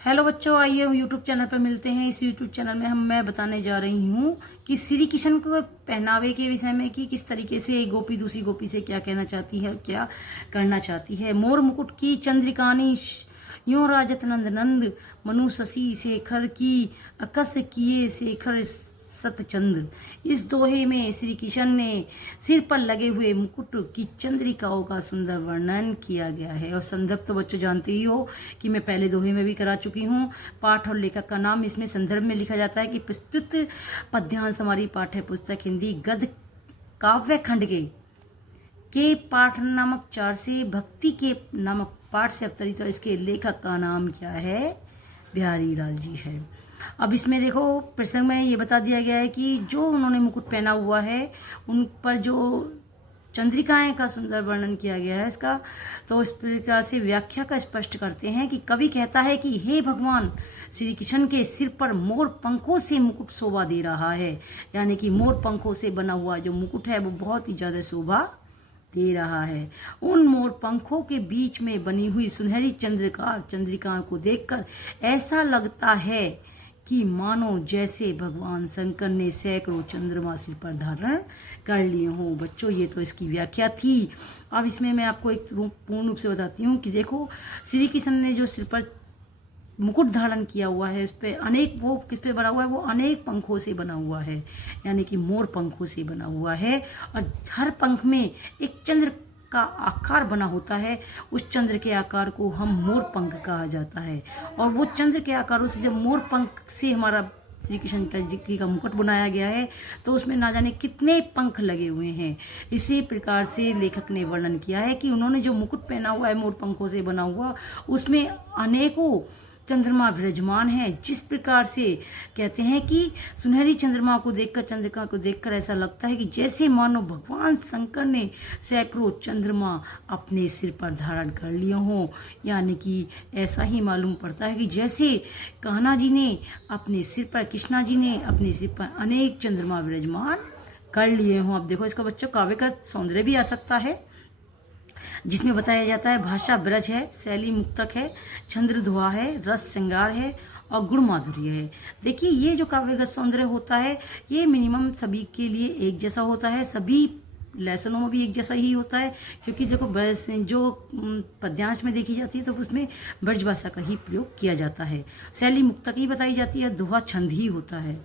Hello बच्चों, आइए हम यूट्यूब चैनल पर मिलते हैं। इस यूट्यूब चैनल में मैं बताने जा रही हूँ कि श्री कृष्ण को पहनावे के विषय में कि किस तरीके से एक गोपी दूसरी गोपी से क्या कहना चाहती है और क्या करना चाहती है। मोर मुकुट की चंद्रिकानी यों राजत नंद नंद, मनु शशि शेखर की अकस किए शेखर सतचंद्र। इस दोहे में श्री कृष्ण ने सिर पर लगे हुए मुकुट की चंद्रिकाओं का सुंदर वर्णन किया गया है। और संदर्भ तो बच्चों जानते ही हो कि मैं पहले दोहे में भी करा चुकी हूँ। पाठ और लेखक का नाम इसमें संदर्भ में लिखा जाता है कि प्रस्तुत पद्यांश हमारी पाठ्य पुस्तक हिंदी गद्य काव्य खंड के पाठ नामक 4 से भक्ति के नामक पाठ से अवतरित। और इसके लेखक का नाम क्या है? बिहारी लाल जी है। अब इसमें देखो प्रसंग में ये बता दिया गया है कि जो उन्होंने मुकुट पहना हुआ है उन पर जो चंद्रिकाएं का सुंदर वर्णन किया गया है इसका, तो इस प्रकार से व्याख्या का स्पष्ट करते हैं कि कवि कहता है कि हे भगवान, श्री कृष्ण के सिर पर मोर पंखों से मुकुट शोभा दे रहा है। यानी कि मोर पंखों से बना हुआ जो मुकुट है वो बहुत ही ज़्यादा शोभा दे रहा है। उन मोर पंखों के बीच में बनी हुई सुनहरी चंद्रिका को देखकर ऐसा लगता है कि मानो जैसे भगवान शंकर ने सैकड़ों चंद्रमा सिर पर धारण कर लिए हों। बच्चों, ये तो इसकी व्याख्या थी। अब इसमें मैं आपको एक पूर्ण रूप से बताती हूँ कि देखो श्री कृष्ण ने जो सिर पर मुकुट धारण किया हुआ है उस पर अनेक, वो किस पे बना हुआ है? वो अनेक पंखों से बना हुआ है, यानी कि मोर पंखों से बना हुआ है। और हर पंख में एक चंद्र का आकार बना होता है। उस चंद्र के आकार को हम मोर पंख कहा जाता है। और वो चंद्र के आकारों से जब मोर पंख से हमारा श्री कृष्ण जी का मुकुट बनाया गया है तो उसमें ना जाने कितने पंख लगे हुए हैं। इसी प्रकार से लेखक ने वर्णन किया है कि उन्होंने जो मुकुट पहना हुआ है मोर पंखों से बना हुआ, उसमें अनेकों चंद्रमा विराजमान है। जिस प्रकार से कहते हैं कि सुनहरी चंद्रमा को देखकर, चंद्रिका को देखकर ऐसा लगता है कि जैसे मानो भगवान शंकर ने सैकड़ों चंद्रमा अपने सिर पर धारण कर लिए हों। यानी कि ऐसा ही मालूम पड़ता है कि जैसे कान्हा जी ने अपने सिर पर, कृष्णा जी ने अपने सिर पर अनेक चंद्रमा विराजमान कर लिए हों। अब देखो इसका बच्चों काव्य का सौंदर्य भी आ सकता है, जिसमें बताया जाता है भाषा ब्रज है, शैली मुक्तक है, छंद्र धुआ है, रस श्रृंगार है और गुण माधुर्य है। देखिए ये जो काव्यगत सौंदर्य होता है ये मिनिमम सभी के लिए एक जैसा होता है, सभी लेसनों में भी एक जैसा ही होता है। क्योंकि देखो जो पद्यांश में देखी जाती है तो उसमें ब्रज भाषा का ही प्रयोग किया जाता है। शैली मुक्तक ही बताई जाती है, दोहा छंद ही होता है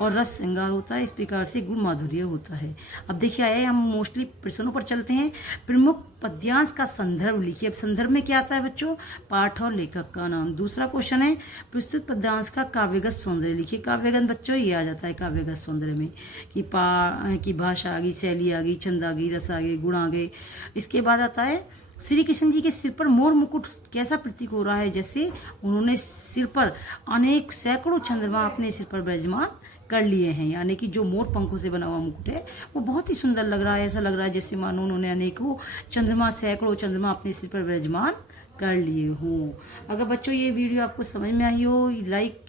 और रस श्रृंगार होता है। इस प्रकार से गुण माधुर्य होता है। अब देखिए आए हम मोस्टली प्रश्नों पर चलते हैं। प्रमुख पद्यांश का संदर्भ लिखिए। अब संदर्भ में क्या आता है बच्चों? पाठ और लेखक का नाम। दूसरा क्वेश्चन है प्रस्तुत पद्यांश का काव्यगत सौंदर्य लिखिए। काव्यगत बच्चों ये आ जाता है काव्यगत सौंदर्य में कि भाषा आ गई, शैली आ गई, छंद आ गई, रस आ गए, गुण आ गए। इसके बाद आता है श्री कृष्ण जी के सिर पर मोर मुकुट कैसा प्रतीक हो रहा है? जैसे उन्होंने सिर पर अनेक सैकड़ों चंद्रमा अपने सिर पर विराजमान कर लिए हैं। यानी कि जो मोर पंखों से बना हुआ मुकुट है वो बहुत ही सुंदर लग रहा है। ऐसा लग रहा है जैसे मानो उन्होंने अनेकों चंद्रमा, सैकड़ों चंद्रमा अपने सिर पर विराजमान कर लिए हों। अगर बच्चों ये वीडियो आपको समझ में आई हो, लाइक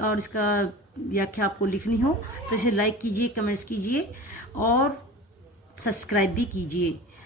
और इसका व्याख्या आपको लिखनी हो तो इसे लाइक कीजिए, कमेंट्स कीजिए और सब्सक्राइब भी कीजिए।